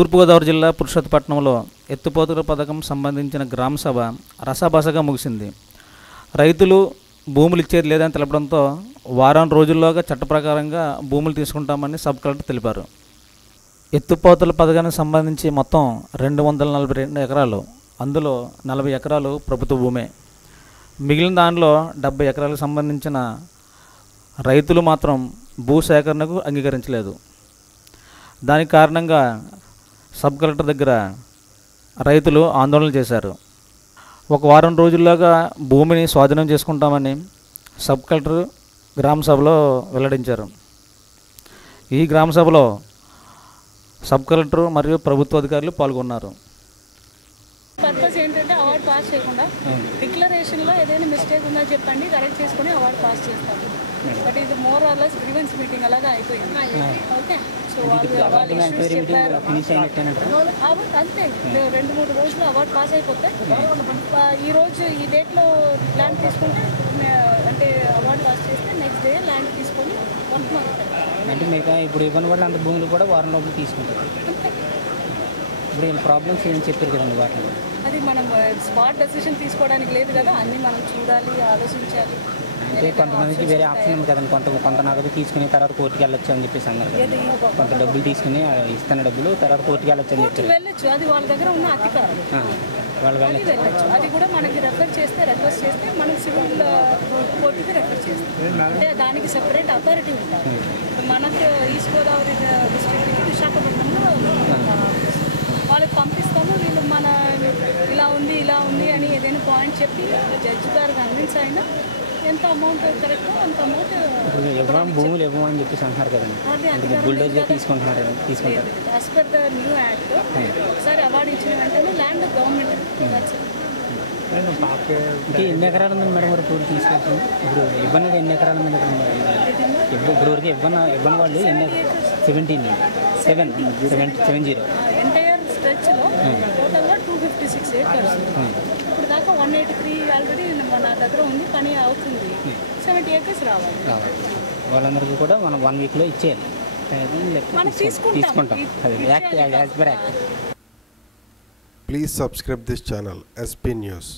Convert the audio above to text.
తూర్పుగోదావరి జిల్లా పురుషోత్తపట్నంలో ఎత్తిపోతల పథకం సంబంధించిన గ్రామసభ రసాబసగా ముగిసింది. రైతులు భూములు ఇచ్చేది లేదని తెలపడంతో వారం రోజుల్లోగా చట్ట ప్రకారంగా భూములు తీసుకుంటామని సబ్ కలెక్టర్ తెలిపారు. ఎత్తిపోతల పథకానికి సంబంధించి మొత్తం 242 ఎకరాలు, అందులో 40 ఎకరాలు ప్రభుత్వ భూమే. మిగిలిన దానిలో 70 ఎకరాలకు సంబంధించిన రైతులు మాత్రం భూ సేకరణకు అంగీకరించలేదు. దానికి కారణంగా సబ్ కలెక్టర్ దగ్గర రైతులు ఆందోళన చేశారు. ఒక వారం రోజుల్లోగా భూమిని స్వాధీనం చేసుకుంటామని సబ్ కలెక్టర్ గ్రామ సభలో వెల్లడించారు. ఈ గ్రామ సభలో సబ్ కలెక్టర్ మరియు ప్రభుత్వ అధికారులు పాల్గొన్నారు. పర్పస్ ఏంటంటే అవార్డు పాస్ చేయకుండా డిక్లరేషన్లో ఏదైనా మిస్టేక్ ఉందో చెప్పండి, కరెక్ట్ చేసుకుని అవార్డు పాస్ చేస్తాము. బట్ ఇది more or less grievance meeting అలాగా అయిపోయింది. ఓకే, సో వాళ్ళు ఇష్యూస్ చెప్పారు. అంతే 2-3 రోజులు అవార్డు పాస్ అయిపోతే ఈరోజు ఈ డేట్లో ల్యాండ్ తీసుకుంటే అంటే అవార్డు పాస్ చేస్తే నెక్స్ట్ డే ల్యాండ్ తీసుకొని వర్క్ అంటే మీకు ఇప్పుడు ఇవ్వని వాళ్ళు అంత భూములు కూడా వారం లోపల తీసుకుంటారు. ఇప్పుడు ఏం ప్రాబ్లమ్స్ ఏం చెప్పారు కదండి వాటిని? అది మనం స్పాట్ డెసిషన్ తీసుకోవడానికి లేదు కదా, అన్నీ మనం చూడాలి, ఆలోచించాలి. అంటే కొంతమందికి వేరే ఆప్షన్ ఉంది కదండి, కొంత నగదు తీసుకుని తర్వాత కోర్టుకి వెళ్ళొచ్చు అని చెప్పేసి అన్నారు కదా. కొంత డబ్బులు తీసుకుని ఇస్తున్న డబ్బులు తర్వాత కోర్టుకి వెళ్ళొచ్చు అని చెప్పారు. వెళ్ళొచ్చు, అది వాళ్ళ దగ్గర ఉన్న అధికారం. వాళ్ళు వెళ్ళొచ్చు, అది కూడా మనకి రిక్వెస్ట్ చేస్తే మనకి సివిల్ కోర్టుకి రెఫర్ చేస్తాం. అంటే దానికి సెపరేట్ అథారిటీ ఉంటుంది. మనకు ఈస్ట్ గోదావరి డిస్ట్రిక్ట్ విశాఖపట్నంలో వాళ్ళకి పంపిస్తాము. వీళ్ళు మన ఇలా ఉంది అని ఏదైనా పాయింట్ చెప్పి జడ్జి గారు కన్విన్స్ అయినా ఎంత అమౌంట్ కరెక్టో అంత అమౌంట్ భూములు ఇవ్వమని చెప్పేసి అంటున్నారు కదండి. బుల్డోజర్ తీసుకుంటారు. As per the new act ఒకసారి అవార్డు ఇచ్చిన వెంటనే ల్యాండ్ గవర్నమెంట్. అంటే ఎన్ని ఎకరాలు ఉంది మేడం గారు పూర్తి తీసుకొచ్చింది? ఇప్పుడు ఇవ్వనిది ఎన్ని ఎకరాల మీద ఇప్పుడు వరకు ఇవ్వని వాళ్ళు ఎన్ని? 70 ఎంటైర్ స్ట్రెచ్లో టోటల్గా 256 acres. ఇప్పుడు దాకా 183 ఆల్రెడీ నా దగ్గర ఉంది, పని అవుతుంది. 70 acres రావాలి. వాళ్ళందరికీ కూడా మనం 1 వీక్లో ఇచ్చేయాలి. మనం తీసుకుంటాం. Please subscribe this channel, SP News.